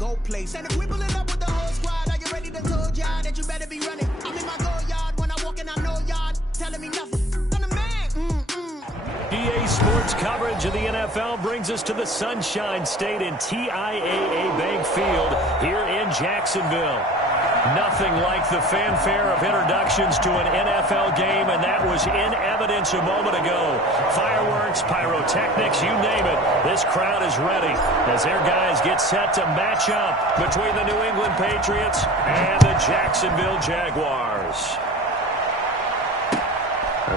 go place. And if we pulling up with the whole squad, are you ready to told y'all that you better be running? I'm in my go yard when I walk in, I know y'all telling me nothing. I'm the man. EA Sports coverage of the NFL brings us to the Sunshine State in TIAA Bank Field here in Jacksonville. Nothing like the fanfare of introductions to an NFL game, and that was in evidence a moment ago. Fireworks, pyrotechnics, you name it. This crowd is ready as their guys get set to match up between the New England Patriots and the Jacksonville Jaguars.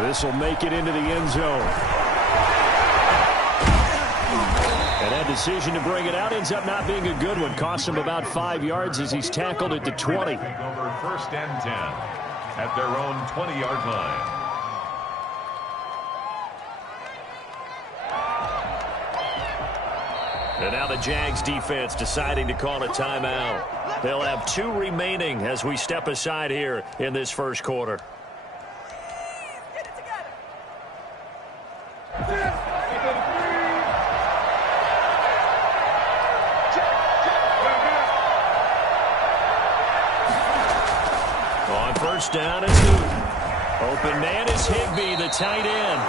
This will make it into the end zone. And that decision to bring it out ends up not being a good one. Cost him about 5 yards as he's tackled at the 20. Over first and 10 at their own 20-yard line. And now the Jags defense deciding to call a timeout. They'll have 2 remaining as we step aside here in this first quarter. First down is Newton. Open man is Higbee, the tight end.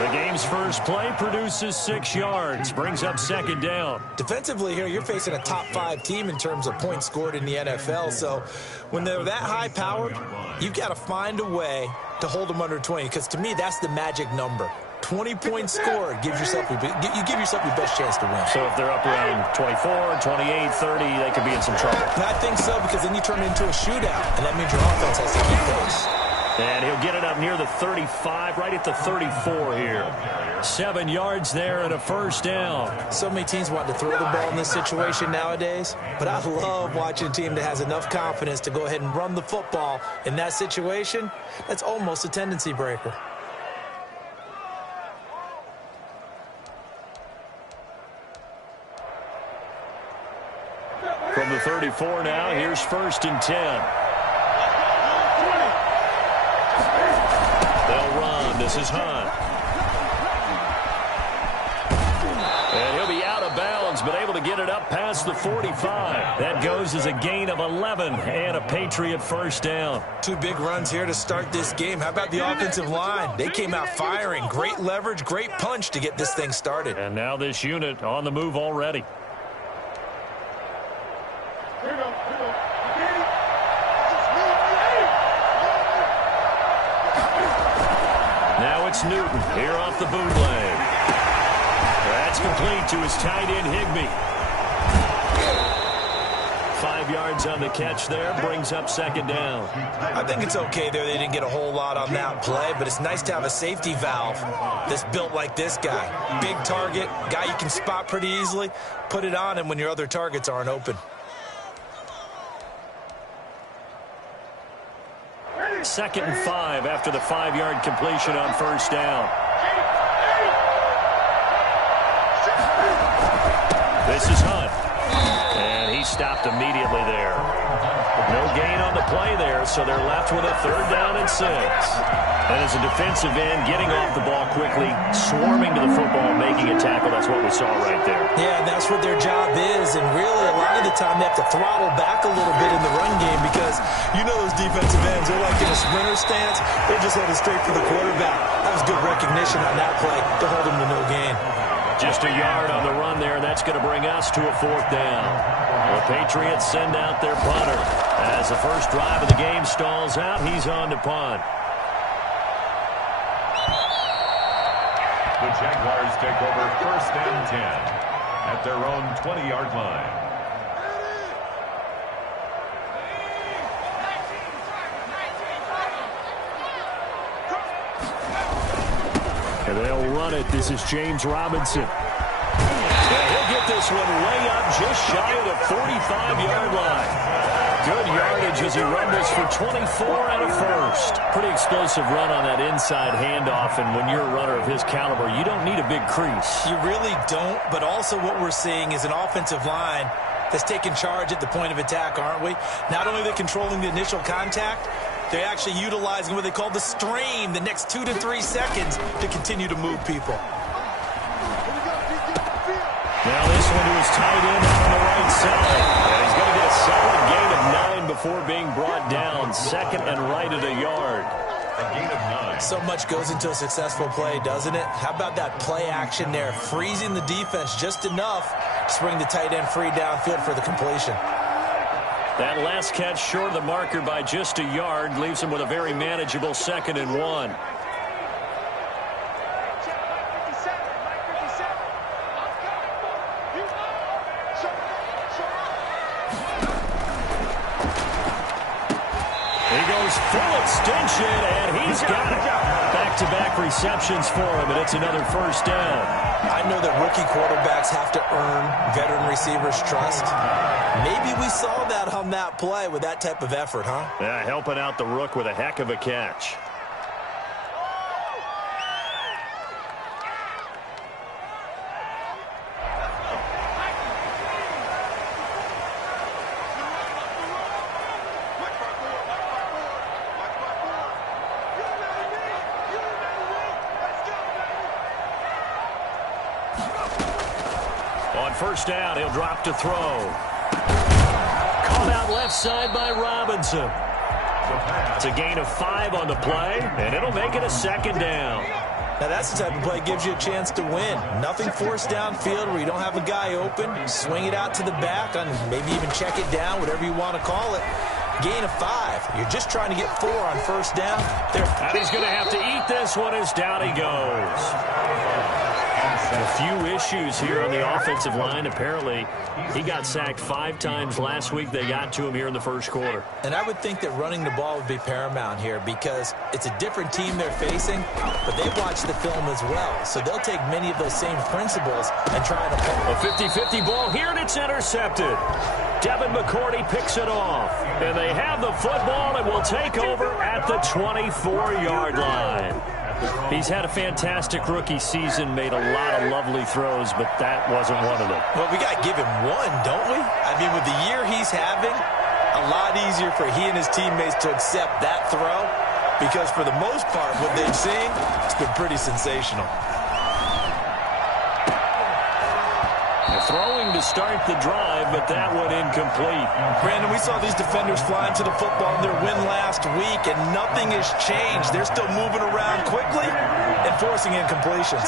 The game's first play produces 6 yards, brings up second down. Defensively here, you're facing a top 5 team in terms of points scored in the NFL. So when they're that high powered, you've got to find a way to hold them under 20. Because to me, that's the magic number. 20 points scored, you give yourself your best chance to win. So if they're up around 24, 28, 30, they could be in some trouble. And I think so, because then you turn it into a shootout, and that means your offense has to keep pace. And he'll get it up near the 35, right at the 34 here. 7 yards there and a first down. So many teams want to throw the ball in this situation nowadays, but I love watching a team that has enough confidence to go ahead and run the football in that situation. That's almost a tendency breaker. From the 34 now, here's first and 10. They'll run. This is Hunt. And he'll be out of bounds, but able to get it up past the 45. That goes as a gain of 11 and a Patriot first down. 2 big runs here to start this game. How about the offensive line? They came out firing. Great leverage, great punch to get this thing started. And now this unit on the move already. Now it's Newton here off the bootleg. That's complete to his tight end Higbee. 5 yards on the catch there, brings up second down. I think it's okay there. They didn't get a whole lot on that play, but it's nice to have a safety valve that's built like this guy. Big target, guy you can spot pretty easily. Put it on him when your other targets aren't open. Second and 5 after the 5-yard completion on first down. This is Hunt. And he stopped immediately there. No gain on the play there, so they're left with a third down and 6. And as a defensive end, getting off the ball quickly, swarming to the football, making a tackle, that's what we saw right there. Yeah, that's what their job is, and really a lot of the time they have to throttle back a little bit in the run game because you know those defensive ends, they're like in a sprinter stance. They're just headed straight for the quarterback. That was good recognition on that play to hold him to no gain. Just a yard on the run there. That's going to bring us to a fourth down. The Patriots send out their punter. As the first drive of the game stalls out, he's on to punt. The Jaguars take over first and 10 at their own 20-yard line. And they'll run it. This is James Robinson. And he'll get this one way up just shy of the 45-yard line. Good yardage as he rumbles for 24 and a first. Pretty explosive run on that inside handoff, and when you're a runner of his caliber, you don't need a big crease. You really don't, but also what we're seeing is an offensive line that's taking charge at the point of attack, aren't we? Not only are they controlling the initial contact, they're actually utilizing what they call the strain, the next 2 to 3 seconds, to continue to move people. Now this one to his tight end on the right side. before being brought down. Second and right at a yard. A gain of 9. So much goes into a successful play, doesn't it? How about that play action there? Freezing the defense just enough to bring the tight end free downfield for the completion. That last catch short of the marker by just a yard leaves him with a very manageable 2nd and 1. Full extension, and he's got it. Back-to-back receptions for him, and it's another first down. I know that rookie quarterbacks have to earn veteran receivers' trust. Maybe we saw that on that play with that type of effort, huh? Yeah, helping out the rook with a heck of a catch. First down, he'll drop to throw. Caught out left side by Robinson. It's a gain of 5 on the play, and it'll make it a 2nd down. Now that's the type of play that gives you a chance to win. Nothing forced downfield where you don't have a guy open. Swing it out to the back, and maybe even check it down, whatever you want to call it. Gain of 5. You're just trying to get 4 on first down. And he's going to have to eat this one as down he goes. A few issues here on the offensive line. Apparently, he got sacked 5 times last week. They got to him here in the first quarter. And I would think that running the ball would be paramount here because it's a different team they're facing, but they watch the film as well. So they'll take many of those same principles and try to play. A 50-50 ball here, and it's intercepted. Devin McCourty picks it off. And they have the football and will take over at the 24-yard line. He's had a fantastic rookie season, made a lot of lovely throws, but that wasn't one of them. Well, we got to give him one, don't we? I mean, with the year he's having, a lot easier for he and his teammates to accept that throw because for the most part, what they've seen, it's been pretty sensational. Throwing to start the drive, but that one incomplete. Brandon, we saw these defenders flying to the football in their win last week, and nothing has changed. They're still moving around quickly and forcing incompletions.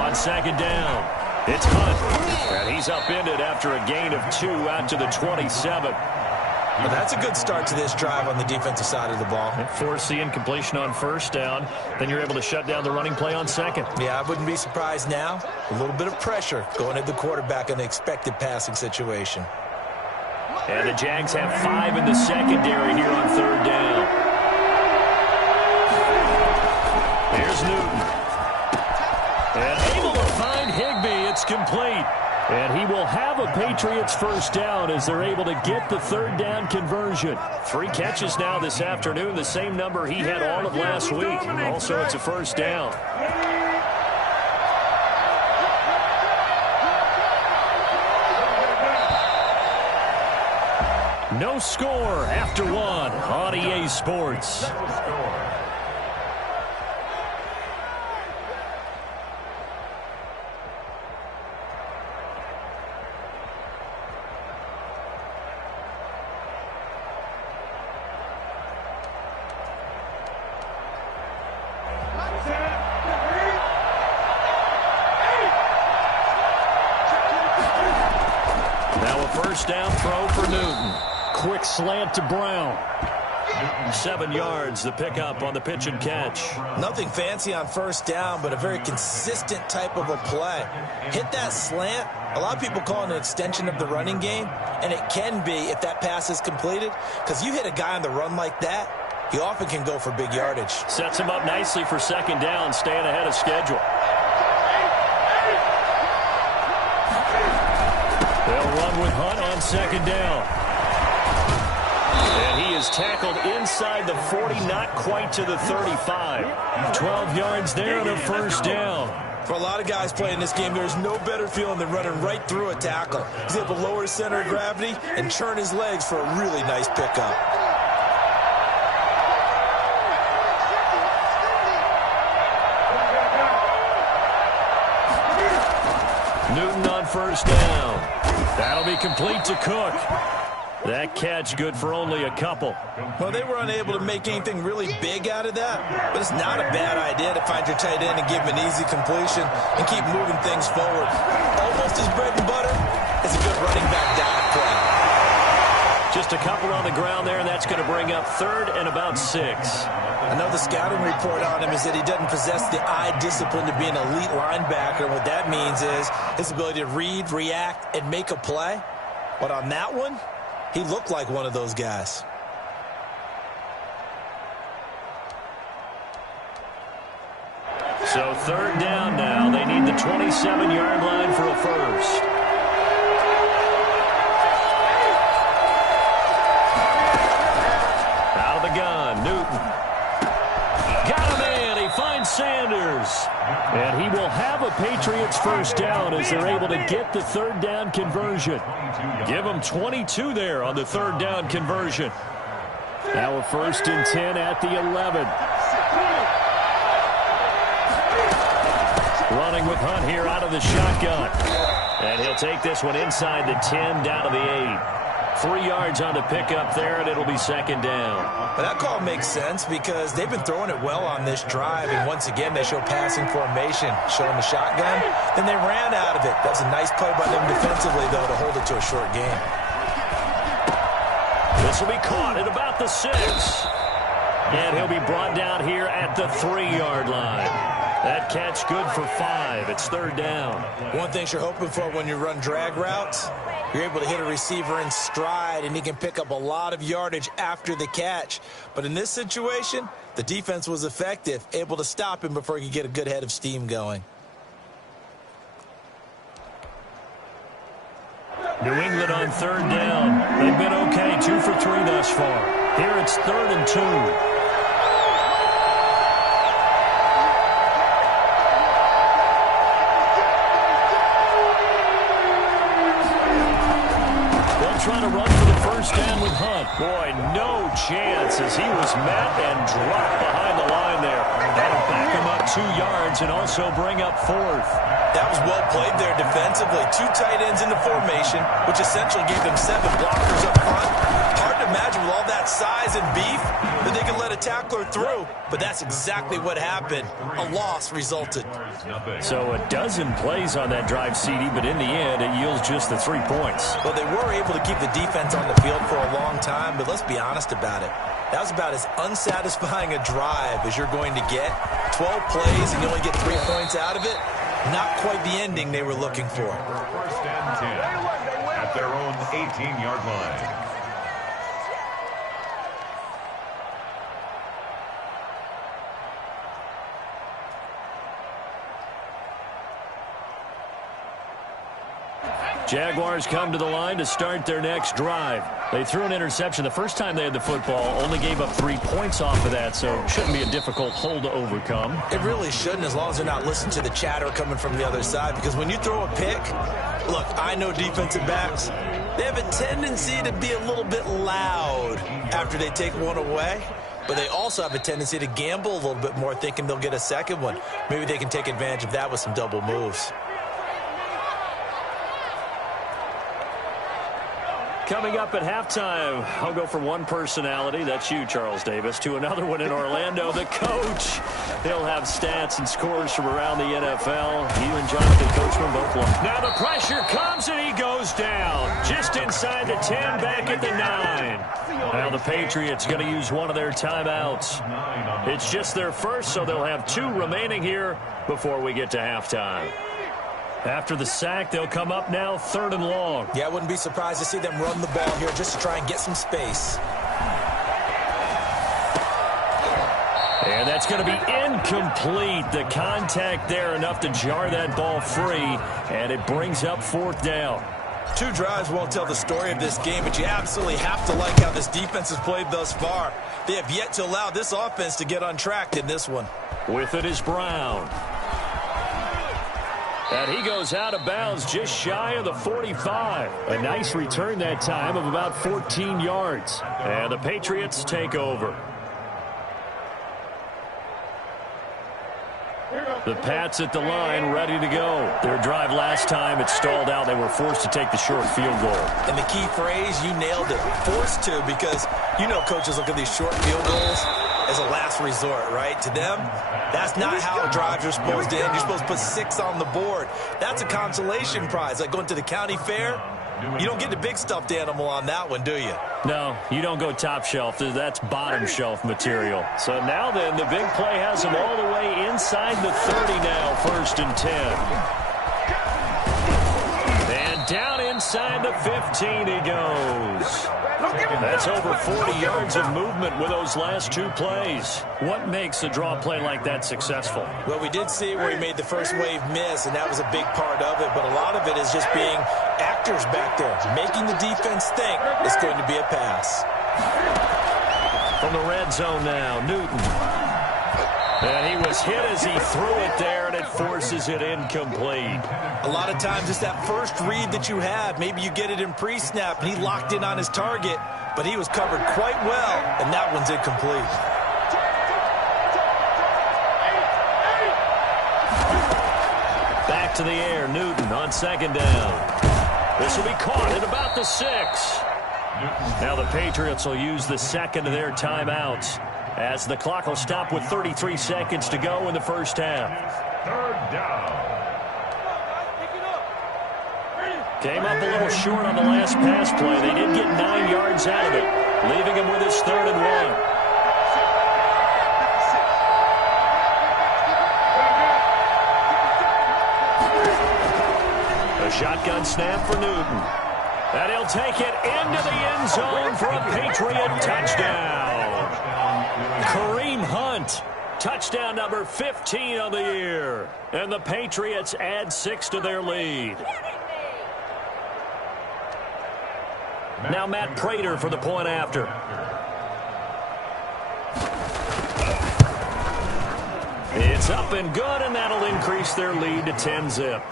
On 2nd down, it's Hunt. And he's upended after a gain of 2 out to the 27. Well, that's a good start to this drive on the defensive side of the ball. Force the incompletion on first down. Then you're able to shut down the running play on 2nd. Yeah, I wouldn't be surprised now. A little bit of pressure going at the quarterback in the expected passing situation. And the Jags have 5 in the secondary here on 3rd down. Here's Newton. And able to find Higbee. It's complete. And he will have a Patriots first down as they're able to get the 3rd down conversion. 3 catches now this afternoon, the same number he had all of last week. Also, it's a first down. No score after 1 on EA Sports. First down throw for Newton. Quick slant to Brown. 7 yards, the pickup on the pitch and catch. Nothing fancy on first down, but a very consistent type of a play. Hit that slant. A lot of people call it an extension of the running game, and it can be if that pass is completed, because you hit a guy on the run like that, he often can go for big yardage. Sets him up nicely for 2nd down, staying ahead of schedule. They'll run with Hunt on 2nd down. And he is tackled inside the 40, not quite to the 35. 12 yards there and a first down. For a lot of guys playing this game, there's no better feeling than running right through a tackle. He's able to lower his center of gravity and churn his legs for a really nice pickup. Newton on first down. That'll be complete to Cook. That catch good for only a couple. Well, they were unable to make anything really big out of that, but it's not a bad idea to find your tight end and give him an easy completion and keep moving things forward. Almost as bread and butter as a good running back dive play. Just a couple on the ground there, and that's going to bring up 3rd and about 6. Another scouting report on him is that he doesn't possess the eye discipline to be an elite linebacker. What that means is his ability to read, react, and make a play. But on that one, he looked like one of those guys. So 3rd down now. They need the 27-yard line for a first. Out of the gun, Newton. Got him in. He finds Sanders. And he will have a Patriots first down as they're able to get the 3rd down conversion. Give them 22 there on the 3rd down conversion. Now a 1st and 10 at the 11. Running with Hunt here out of the shotgun. And he'll take this one inside the 10 down to the 8. 3 yards on the pickup there, and it'll be 2nd down. But that call makes sense because they've been throwing it well on this drive, and once again they show passing formation, showing the shotgun. Then they ran out of it. That's a nice play by them defensively, though, to hold it to a short game. This will be caught at about the 6. And he'll be brought down here at the 3-yard line. That catch good for 5. It's 3rd down. One thing you're hoping for when you run drag routes, you're able to hit a receiver in stride, and he can pick up a lot of yardage after the catch. But in this situation, the defense was effective, able to stop him before he could get a good head of steam going. New England on 3rd down. They've been okay, 2 for 3 thus far. Here it's 3rd and 2. Trying to run for the first down with Hunt. Boy, no chance as he was met and dropped behind the line there. That'll back him up 2 yards and also bring up 4th. That was well played there defensively. 2 tight ends in the formation, which essentially gave them 7 blockers up front. Hard to imagine with all that size and beef that they could let a tackler through, but that's exactly what happened. A loss resulted. So a dozen plays on that drive, CD, but in the end, it yields just the 3 points. Well, they were able to keep the defense on the field for a long time, but let's be honest about it. That was about as unsatisfying a drive as you're going to get. 12 plays and you only get 3 points out of it. Not quite the ending they were looking for. 1st and 10 at their own 18-yard line. Jaguars come to the line to start their next drive. They threw an interception the first time they had the football, only gave up 3 points off of that, so it shouldn't be a difficult hole to overcome. It really shouldn't, as long as they're not listening to the chatter coming from the other side, because when you throw a pick, look, I know defensive backs, they have a tendency to be a little bit loud after they take one away. But they also have a tendency to gamble a little bit more, thinking they'll get a second one. Maybe they can take advantage of that with some double moves. Coming up at halftime, I'll go from one personality, that's you, Charles Davis, to another one in Orlando, the coach. He'll have stats and scores from around the NFL. You and Jonathan Coachman both love. Now the pressure comes and he goes down. Just inside the 10, back at the 9. Now the Patriots going to use one of their timeouts. It's just their first, so they'll have 2 remaining here before we get to halftime. After the sack, they'll come up now 3rd and long. Yeah, I wouldn't be surprised to see them run the ball here just to try and get some space. And that's going to be incomplete. The contact there enough to jar that ball free, and it brings up 4th down. 2 drives won't tell the story of this game, but you absolutely have to like how this defense has played thus far. They have yet to allow this offense to get untracked in this one. With it is Brown. And he goes out of bounds just shy of the 45. A nice return that time of about 14 yards. And the Patriots take over. Here we go. The Pats at the line, ready to go. Their drive last time, it stalled out. They were forced to take the short field goal. And the key phrase, you nailed it, forced to, because you know coaches look at these short field goals as a last resort, right? To them, that's not how drives are supposed to end. You're supposed to put 6 on the board. That's a consolation prize, like going to the county fair. You don't get the big stuffed animal on that one, do you? No, you don't go top shelf. That's bottom shelf material. So now then, the big play has them all the way inside the 30 now, 1st and 10. And down inside the 15 he goes. That's over 40 yards of movement with those last 2 plays. What makes a draw play like that successful? Well, we did see where he made the first wave miss, and that was a big part of it. But a lot of it is just being actors back there, making the defense think it's going to be a pass. From the red zone now, Newton. And he was hit as he threw it there, and it forces it incomplete. A lot of times it's that first read that you have. Maybe you get it in pre-snap, and he locked in on his target, but he was covered quite well, and that one's incomplete. Back to the air, Newton on 2nd down. This will be caught at about the 6. Now the Patriots will use the 2nd of their timeouts, as the clock will stop with 33 seconds to go in the first half. 3rd down. Came up a little short on the last pass play. They did get 9 yards out of it, leaving him with his 3rd and 1. A shotgun snap for Newton. And he'll take it into the end zone for a Patriot touchdown. Kareem Hunt, touchdown number 15 on the year. And the Patriots add 6 to their lead. Now Matt Prater for the point after. It's up and good, and that'll increase their lead to 10-zip.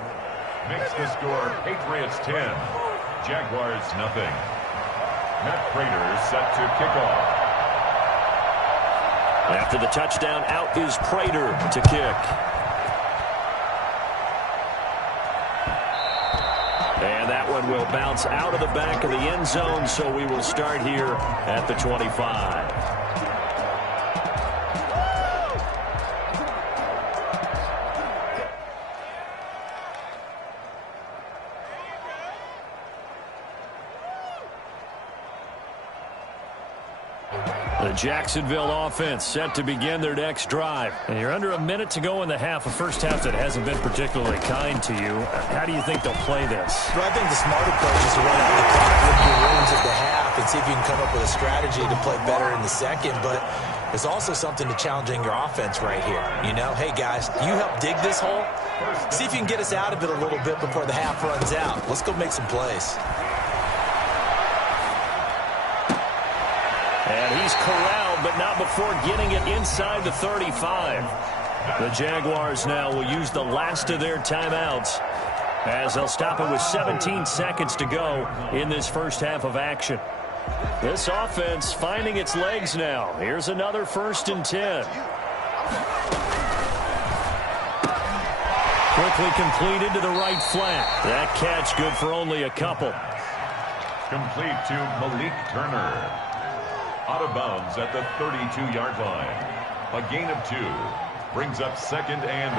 Makes the score Patriots 10, Jaguars nothing. Matt Prater set to kick off. After the touchdown, out is Prater to kick. And that one will bounce out of the back of the end zone, so we will start here at the 25. The Jacksonville offense set to begin their next drive. And you're under a minute to go in the half, a first half that hasn't been particularly kind to you. How do you think they'll play this? Well, I think the smart approach is to run out the clock with your rooms at the half and see if you can come up with a strategy to play better in the second. But there's also something to challenging your offense right here. You know, hey, guys, you help dig this hole. See if you can get us out of it a little bit before the half runs out. Let's go make some plays. And he's corralled, but not before getting it inside the 35. The Jaguars now will use the last of their timeouts, as they'll stop it with 17 seconds to go in this first half of action. This offense finding its legs now. Here's another 1st and 10. Quickly completed to the right flat. That catch good for only a couple. Complete to Malik Turner. Out of bounds at the 32-yard line. A gain of 2. Brings up 2nd and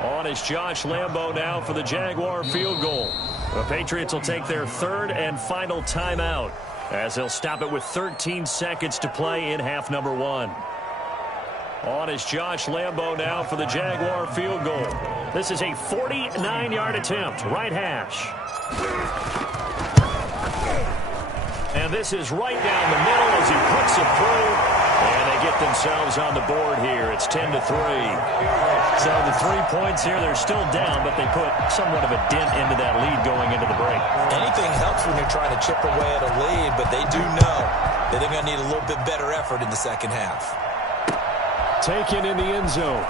8. On is Josh Lambo now for the Jaguar field goal. The Patriots will take their 3rd and final timeout, as they'll stop it with 13 seconds to play in half number 1. On is Josh Lambo now for the Jaguar field goal. This is a 49-yard attempt, right hash. And this is right down the middle as he puts it through. And they get themselves on the board here. It's 10-3. So the 3 points here, they're still down, but they put somewhat of a dent into that lead going into the break. Anything helps when you're trying to chip away at a lead, but they do know that they're going to need a little bit better effort in the second half. Taken in the end zone.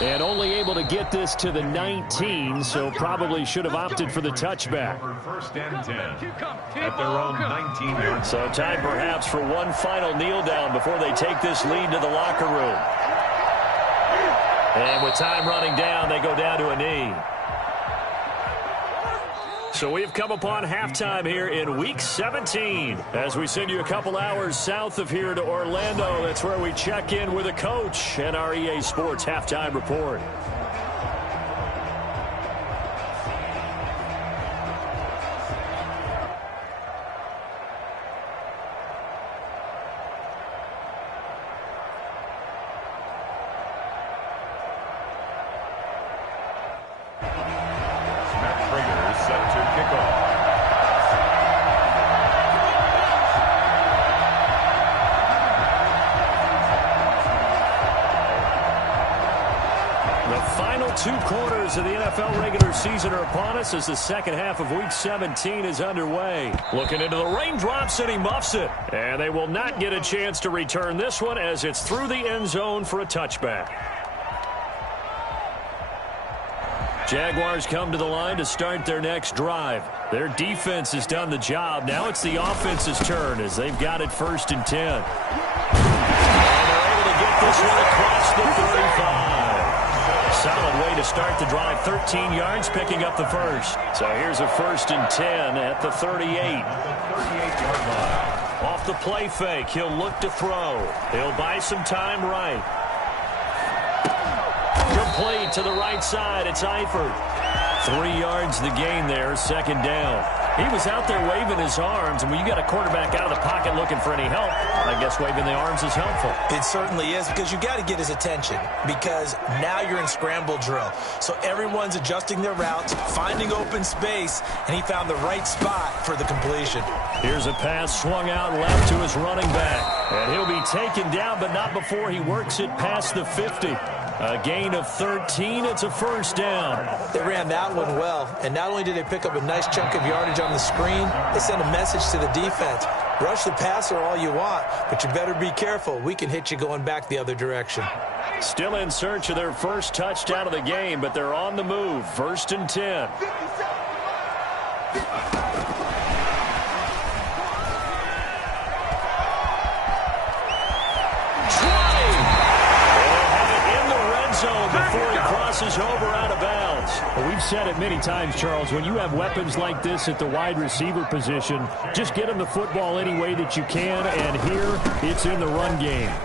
And only able to get this to the 19, so probably should have opted for the touchback. First and 10 at their own 19-yard. So time perhaps for one final kneel down before they take this lead to the locker room. And with time running down, they go down to a knee. So we've come upon halftime here in Week 17. As we send you a couple hours south of here to Orlando, that's where we check in with a coach and our EA Sports Halftime Report. Two quarters of the NFL regular season are upon us as the second half of Week 17 is underway. Looking into the raindrops, and he muffs it. And they will not get a chance to return this one as it's through the end zone for a touchback. Jaguars come to the line to start their next drive. Their defense has done the job. Now it's the offense's turn as they've got it 1st and 10. And they're able to get this one across the 35. Solid way to start the drive. 13 yards, picking up the first. So here's a 1st and 10 at the 38. Off the play fake, he'll look to throw. He'll buy some time right. Complete to the right side. It's Eifert. 3 yards the gain there, 2nd down. He was out there waving his arms, and when you got a quarterback out of the pocket looking for any help, I guess waving the arms is helpful. It certainly is, because you got to get his attention, because now you're in scramble drill. So everyone's adjusting their routes, finding open space, and he found the right spot for the completion. Here's a pass swung out left to his running back, and he'll be taken down, but not before he works it past the 50. A gain of 13. It's a 1st down. They ran that one well, and not only did they pick up a nice chunk of yardage on the screen, they sent a message to the defense. Rush the passer all you want, but you better be careful. We can hit you going back the other direction. Still in search of their first touchdown of the game, but they're on the move. 1st and 10. Before he crosses over out of bounds. Well, we've said it many times, Charles, when you have weapons like this at the wide receiver position, just get him the football any way that you can, and here it's in the run game. They'll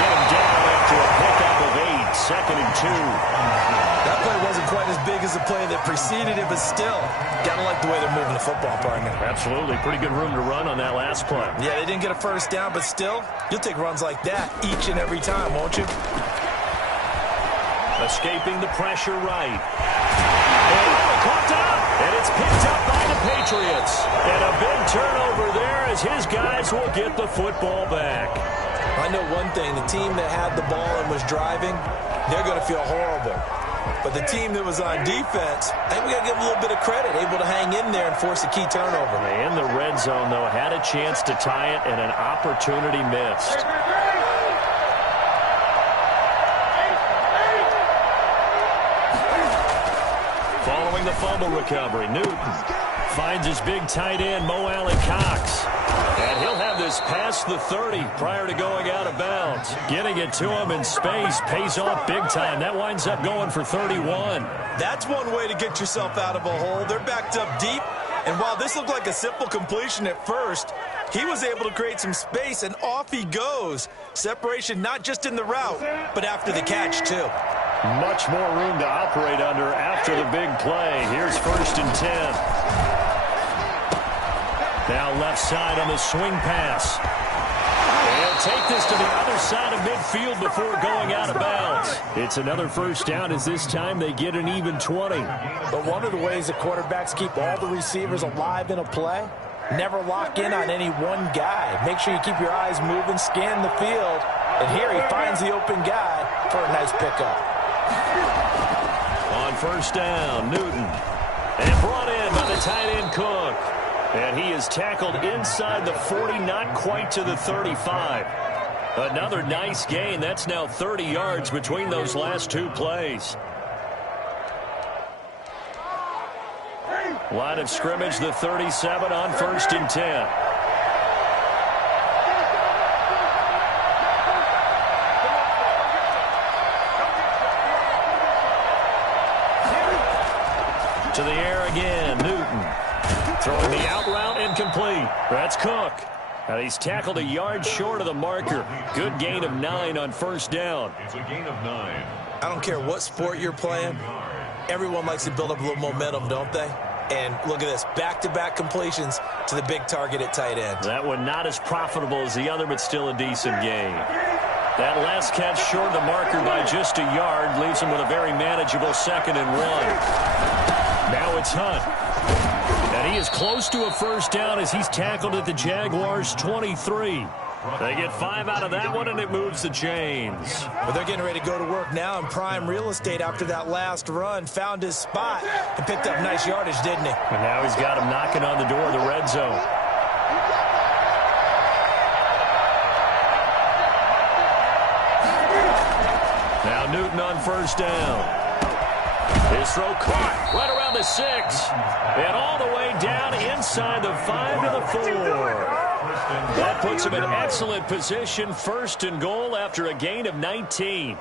get him down after a pickup of 8, 2nd and 2. That play wasn't quite as big as the play that preceded it, but still, gotta like the way they're moving the football, partner. Absolutely. Pretty good room to run on that last play. Yeah, they didn't get a 1st down, but still, you'll take runs like that each and every time, won't you? Escaping the pressure right. And caught up, and it's picked up by the Patriots. And a big turnover there as his guys will get the football back. I know one thing, the team that had the ball and was driving, they're going to feel horrible. But the team that was on defense, I think we got to give them a little bit of credit, able to hang in there and force a key turnover. In the red zone, though, had a chance to tie it and an opportunity missed. Following the fumble recovery, Newton finds his big tight end, Mo Alley-Cox. And he'll have this past the 30 prior to going out of bounds. Getting it to him in space pays off big time. That winds up going for 31. That's one way to get yourself out of a hole. They're backed up deep, and while this looked like a simple completion at first, he was able to create some space, and off he goes. Separation not just in the route, but after the catch, too. Much more room to operate under after the big play. Here's 1st and 10. Now left side on the swing pass. They'll take this to the other side of midfield before going out of bounds. It's another 1st down as this time they get an even 20. But one of the ways that quarterbacks keep all the receivers alive in a play, never lock in on any one guy. Make sure you keep your eyes moving, scan the field, and here he finds the open guy for a nice pickup. On 1st down, Newton. And brought in by the tight end Cook. And he is tackled inside the 40, not quite to the 35. Another nice gain. That's now 30 yards between those last two plays. Line of scrimmage, the 37 on 1st and 10. To the air again, Newton. Throwing the out route incomplete. That's Cook. And he's tackled a yard short of the marker. Good gain of 9 on 1st down. It's a gain of 9. I don't care what sport you're playing. Everyone likes to build up a little momentum, don't they? And look at this, back-to-back completions to the big target at tight end. That one not as profitable as the other, but still a decent gain. That last catch short of the marker by just a yard leaves him with a very manageable 2nd and 1. Now it's Hunt. And he is close to a 1st down as he's tackled at the Jaguars' 23. They get 5 out of that one, and it moves the chains. But they're getting ready to go to work now in prime real estate after that last run. Found his spot and picked up nice yardage, didn't he? And now he's got him knocking on the door of the red zone. Now Newton on 1st down. His throw caught right around the 6. And all the way down inside the 5 to the 4. That puts him in excellent position, 1st and goal after a gain of 19.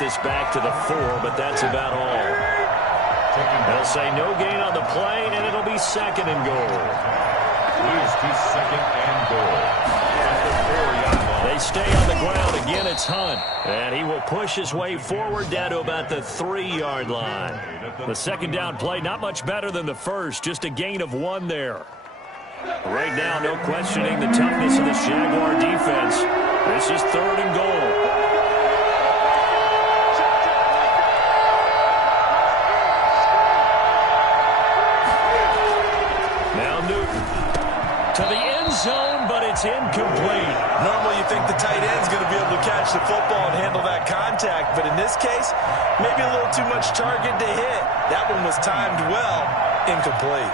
This back to the 4, but that's about all. They'll say no gain on the play, and it'll be 2nd and goal. Moves to 2nd and goal. They stay on the ground. Again, it's Hunt. And he will push his way forward down to about the 3-yard line. The 2nd down play, not much better than the first. Just a gain of 1 there. Right now, no questioning the toughness of this Jaguar defense. This is 3rd and goal. To the end zone, but it's incomplete. Normally you think the tight end's going to be able to catch the football and handle that contact, but in this case, maybe a little too much target to hit. That one was timed well, incomplete.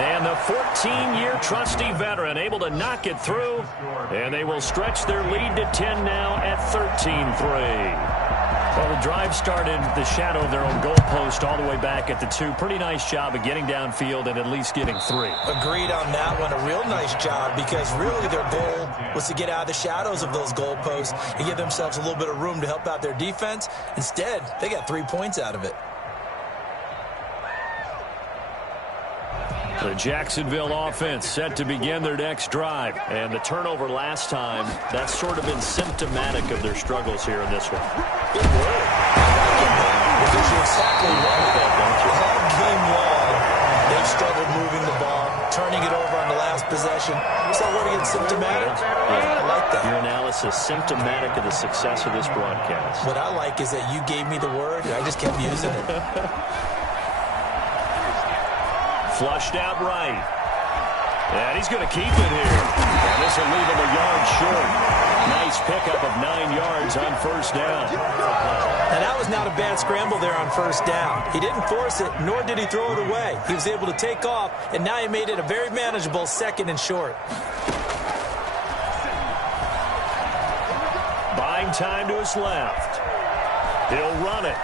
And the 14-year trusty veteran able to knock it through, and they will stretch their lead to 10 now at 13-3. Well, the drive started the shadow of their own goalpost all the way back at the 2. Pretty nice job of getting downfield and at least getting 3. Agreed on that one. A real nice job because really their goal was to get out of the shadows of those goalposts and give themselves a little bit of room to help out their defense. Instead, they got 3 points out of it. The Jacksonville offense set to begin their next drive. And the turnover last time, that's sort of been symptomatic of their struggles here in this one. Good word. Because you're exactly right. All game long, they've struggled moving the ball, turning it over on the last possession. So what again, symptomatic? Yeah, I like that. Your analysis, symptomatic of the success of this broadcast. What I like is that you gave me the word, and I just kept using it. Flushed out right. And he's going to keep it here. And this will leave him a yard short. Nice pickup of 9 yards on 1st down. And that was not a bad scramble there on 1st down. He didn't force it, nor did he throw it away. He was able to take off, and now he made it a very manageable 2nd and short. Buying time to his left. He'll run it.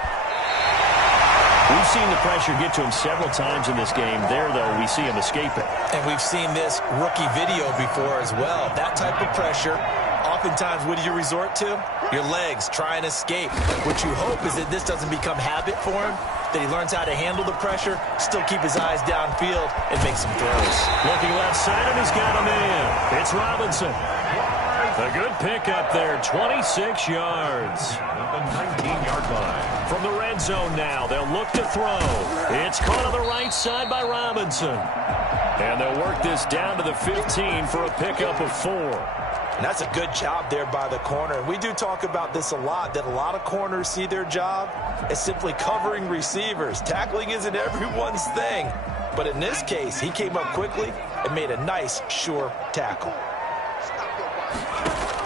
We've seen the pressure get to him several times in this game. There, though, we see him escaping. And we've seen this rookie video before as well. That type of pressure, oftentimes, what do you resort to? Your legs, try and escape. What you hope is that this doesn't become habit for him, that he learns how to handle the pressure, still keep his eyes downfield, and make some throws. Looking left side, and he's got him in. It's Robinson. A good pickup there, 26 yards. At the 19-yard line. From the red zone now, they'll look to throw. It's caught on the right side by Robinson. And they'll work this down to the 15 for a pickup of 4. And that's a good job there by the corner. And we do talk about this a lot, that a lot of corners see their job as simply covering receivers. Tackling isn't everyone's thing. But in this case, he came up quickly and made a nice, sure tackle.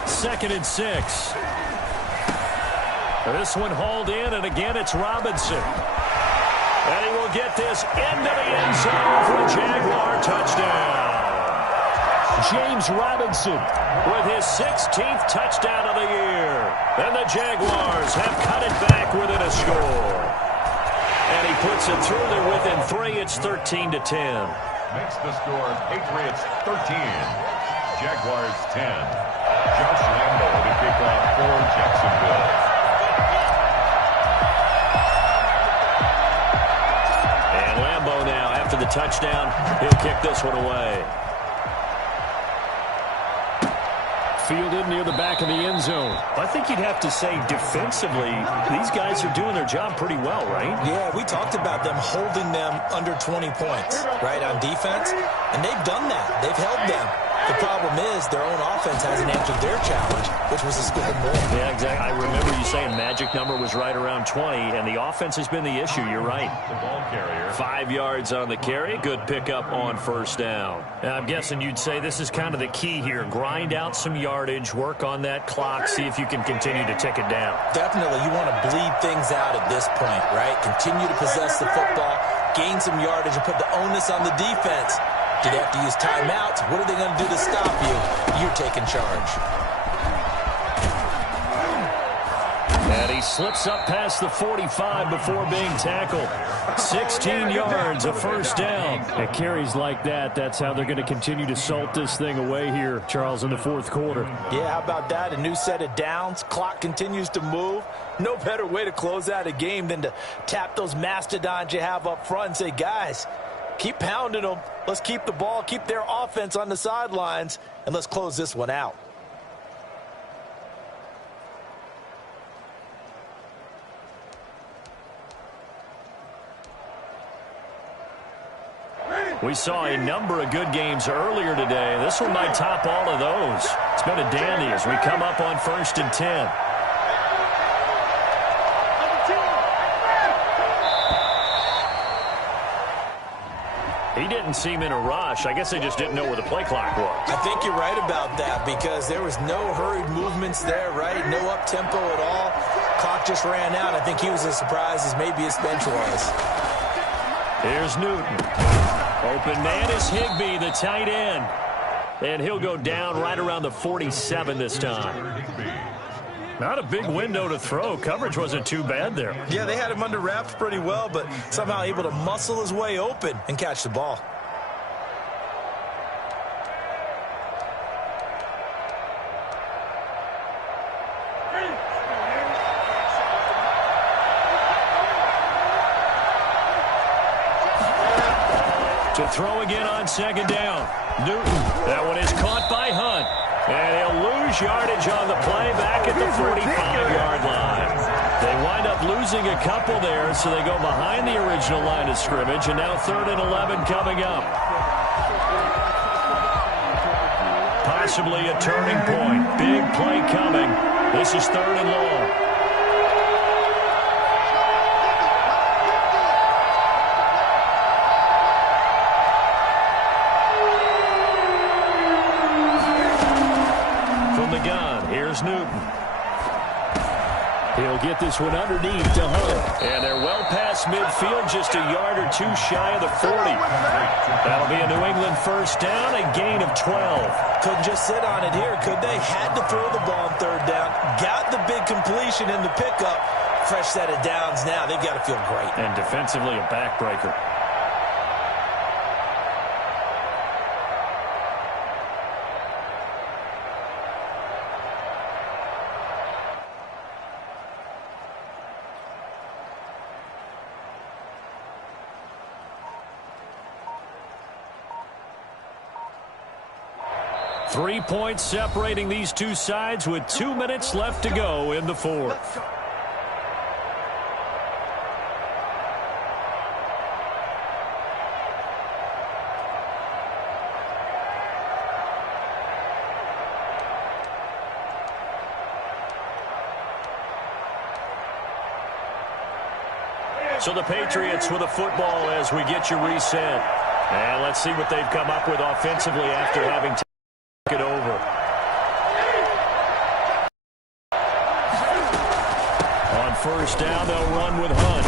2nd and 6. This one hauled in, and again it's Robinson. And he will get this into the end zone for a Jaguar touchdown. James Robinson with his 16th touchdown of the year. And the Jaguars have cut it back within a score. And he puts it through there within 3. It's 13-10. Makes the score Patriots 13, Jaguars 10. Josh Lambo to kick off for Jacksonville. And Lambo now, after the touchdown, he'll kick this one away. Fielded near the back of the end zone. I think you'd have to say defensively, these guys are doing their job pretty well, right? Yeah, we talked about them holding them under 20 points, right, on defense. And they've done that. They've held them. The problem is their own offense hasn't answered their challenge, which was to score more. Yeah, exactly. I remember you saying magic number was right around 20, and the offense has been the issue. You're right. The ball carrier. 5 yards on the carry. Good pickup on 1st down. Now, I'm guessing you'd say this is kind of the key here. Grind out some yardage, work on that clock, see if you can continue to tick it down. Definitely. You want to bleed things out at this point, right? Continue to possess the football, gain some yardage, and put the onus on the defense. Do they have to use timeouts? What are they going to do to stop you? You're taking charge. And he slips up past the 45 before being tackled. 16 yards, a 1st down. And carries like that, that's how they're going to continue to salt this thing away here, Charles, in the 4th quarter. Yeah, how about that? A new set of downs. Clock continues to move. No better way to close out a game than to tap those mastodons you have up front and say, guys, keep pounding them. Let's keep the ball, keep their offense on the sidelines, and let's close this one out. We saw a number of good games earlier today. This one might top all of those. It's been a dandy as we come up on 1st and 10. He didn't seem in a rush. I guess they just didn't know where the play clock was. I think you're right about that because there was no hurried movements there, right? No up-tempo at all. Clock just ran out. I think he was as surprised as maybe his bench was. Here's Newton. Open man is Higbee, the tight end. And he'll go down right around the 47 this time. Not a big window to throw. Coverage wasn't too bad there. Yeah, they had him under wraps pretty well, but somehow able to muscle his way open and catch the ball. To throw again on 2nd down. Newton. That one is caught by Hunt. And he'll lose yardage on the play back at the 45-yard line. They wind up losing a couple there, so they go behind the original line of scrimmage, and now 3rd and 11 coming up. Possibly a turning point. Big play coming. This is 3rd and long. Newton. He'll get this one underneath to Hunt. And they're well past midfield, just a yard or two shy of the 40. That'll be a New England 1st down, a gain of 12. Couldn't just sit on it here, could they? Had to throw the ball on 3rd down. Got the big completion in the pickup. Fresh set of downs now. They've got to feel great. And defensively, a backbreaker. Three points separating these two sides with 2 minutes left to go in the 4th. So the Patriots with a football as we get you reset. And let's see what they've come up with offensively after having taken it over. On first down, they'll run with Hunt.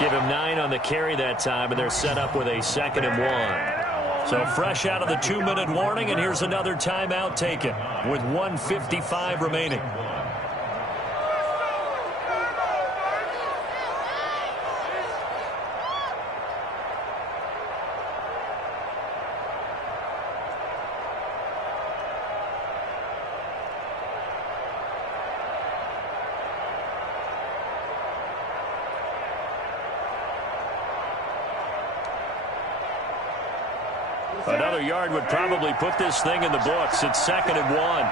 Give him 9 on the carry that time, and they're set up with a 2nd and 1. So fresh out of the 2-minute warning, and here's another timeout taken with 1:55 remaining. Another yard would probably put this thing in the books. It's 2nd and 1.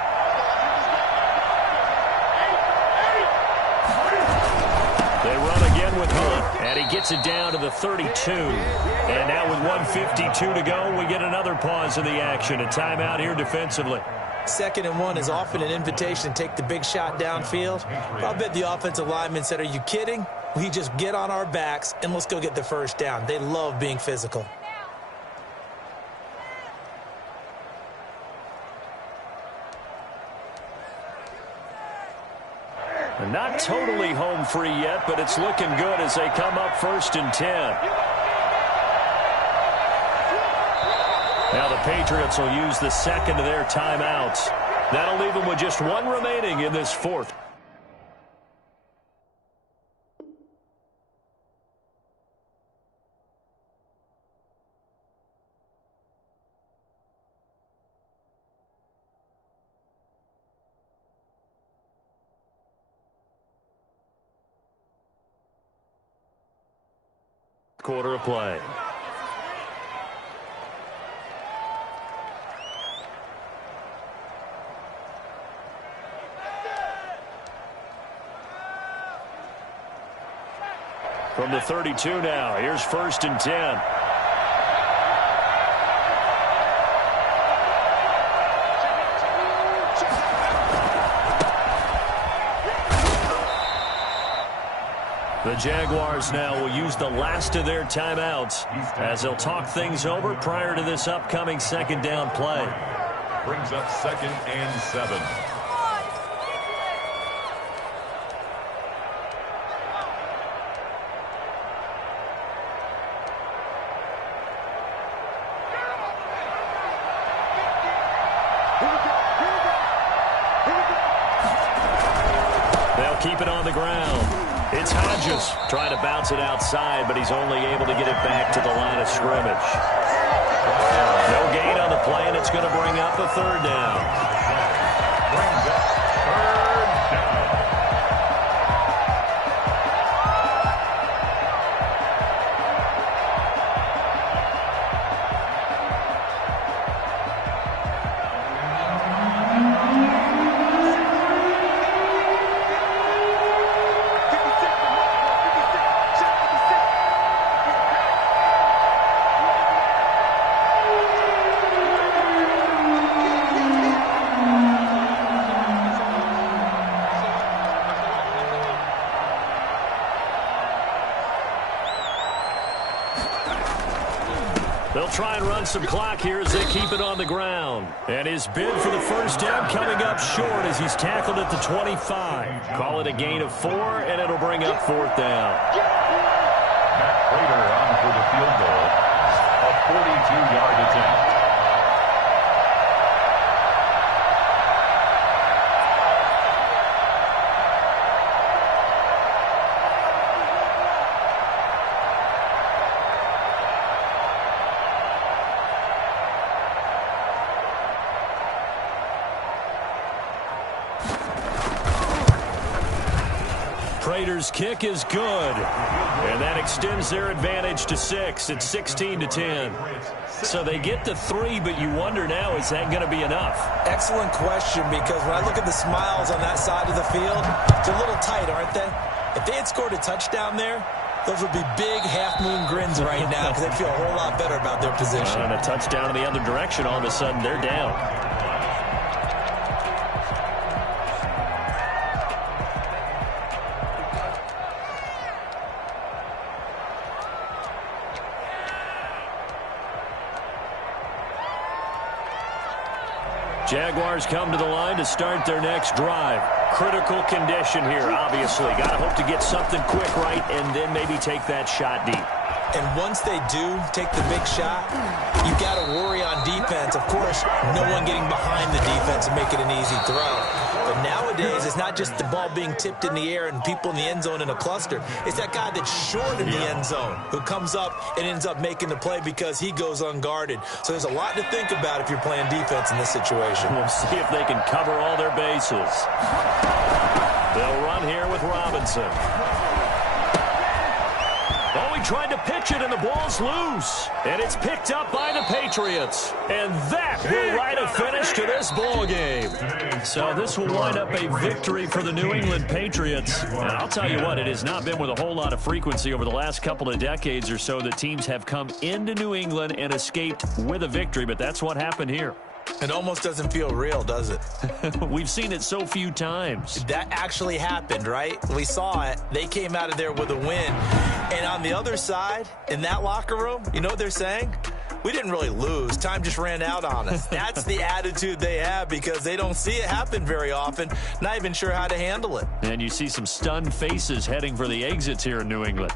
They run again with Hunt, and he gets it down to the 32. And now with 1:52 to go, we get another pause in the action. A timeout here defensively. 2nd and 1 is often an invitation to take the big shot downfield. I'll bet the offensive lineman said, "Are you kidding? We just get on our backs and let's go get the first down." They love being physical. Not totally home free yet, but it's looking good as they come up 1st and 10. Now the Patriots will use the 2nd of their timeouts. That'll leave them with just 1 remaining in this 4th. Quarter of play. From the 32 now, here's 1st and 10. The Jaguars now will use the last of their timeouts as they'll talk things over prior to this upcoming 2nd down play. Brings up 2nd and 7. They'll keep it on the ground. It's Hodges trying to bounce it outside, but he's only able to get it back to the line of scrimmage. No gain on the play, and it's going to bring up a 3rd down. Brings up 3rd down. They'll try and run some clock here as they keep it on the ground. And his bid for the 1st down coming up short as he's tackled at the 25. Call it a gain of 4, and it'll bring up 4th down. Matt Prater on for the field goal. A 42-yard attempt. Prater's kick is good. And that extends their advantage to 6. It's 16-10. So they get to 3, but you wonder now, is that going to be enough? Excellent question, because when I look at the smiles on that side of the field, they're a little tight, aren't they? If they had scored a touchdown there, those would be big half-moon grins right now because they'd feel a whole lot better about their position. And a touchdown in the other direction, all of a sudden they're down. Jaguars come to the line to start their next drive. Critical condition here, obviously. Got to hope to get something quick right and then maybe take that shot deep. And once they do take the big shot, you've got to worry on defense. Of course, no one getting behind the defense and make it an easy throw. But nowadays, it's not just the ball being tipped in the air and people in the end zone in a cluster. It's that guy that's short in the end zone who comes up and ends up making the play because he goes unguarded. So there's a lot to think about if you're playing defense in this situation. We'll see if they can cover all their bases. They'll run here with Robinson. Oh, he tried to pitch it, and the ball's loose. And it's picked up by the Patriots. And that will write a finish to this ball game. So this will wind up a victory for the New England Patriots. And I'll tell you what, it has not been with a whole lot of frequency over the last couple of decades or so that teams have come into New England and escaped with a victory. But that's what happened here. It almost doesn't feel real, does it? We've seen it so few times. That actually happened, right? We saw it. They came out of there with a win. And on the other side, in that locker room, you know what they're saying? We didn't really lose. Time just ran out on us. That's the attitude they have because they don't see it happen very often. Not even sure how to handle it. And you see some stunned faces heading for the exits here in New England.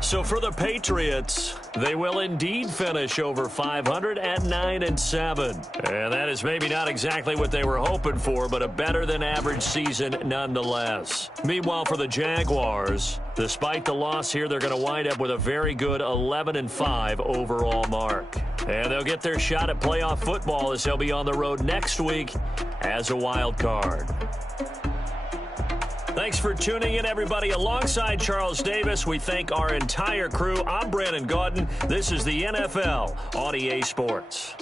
So for the Patriots, they will indeed finish over 500 at 9-7. And that is maybe not exactly what they were hoping for, but a better than average season nonetheless. Meanwhile, for the Jaguars, despite the loss here, they're going to wind up with a very good 11-5 overall mark. And they'll get their shot at playoff football as they'll be on the road next week as a wild card. Thanks for tuning in, everybody. Alongside Charles Davis, we thank our entire crew. I'm Brandon Gaudin. This is the NFL on EA Sports.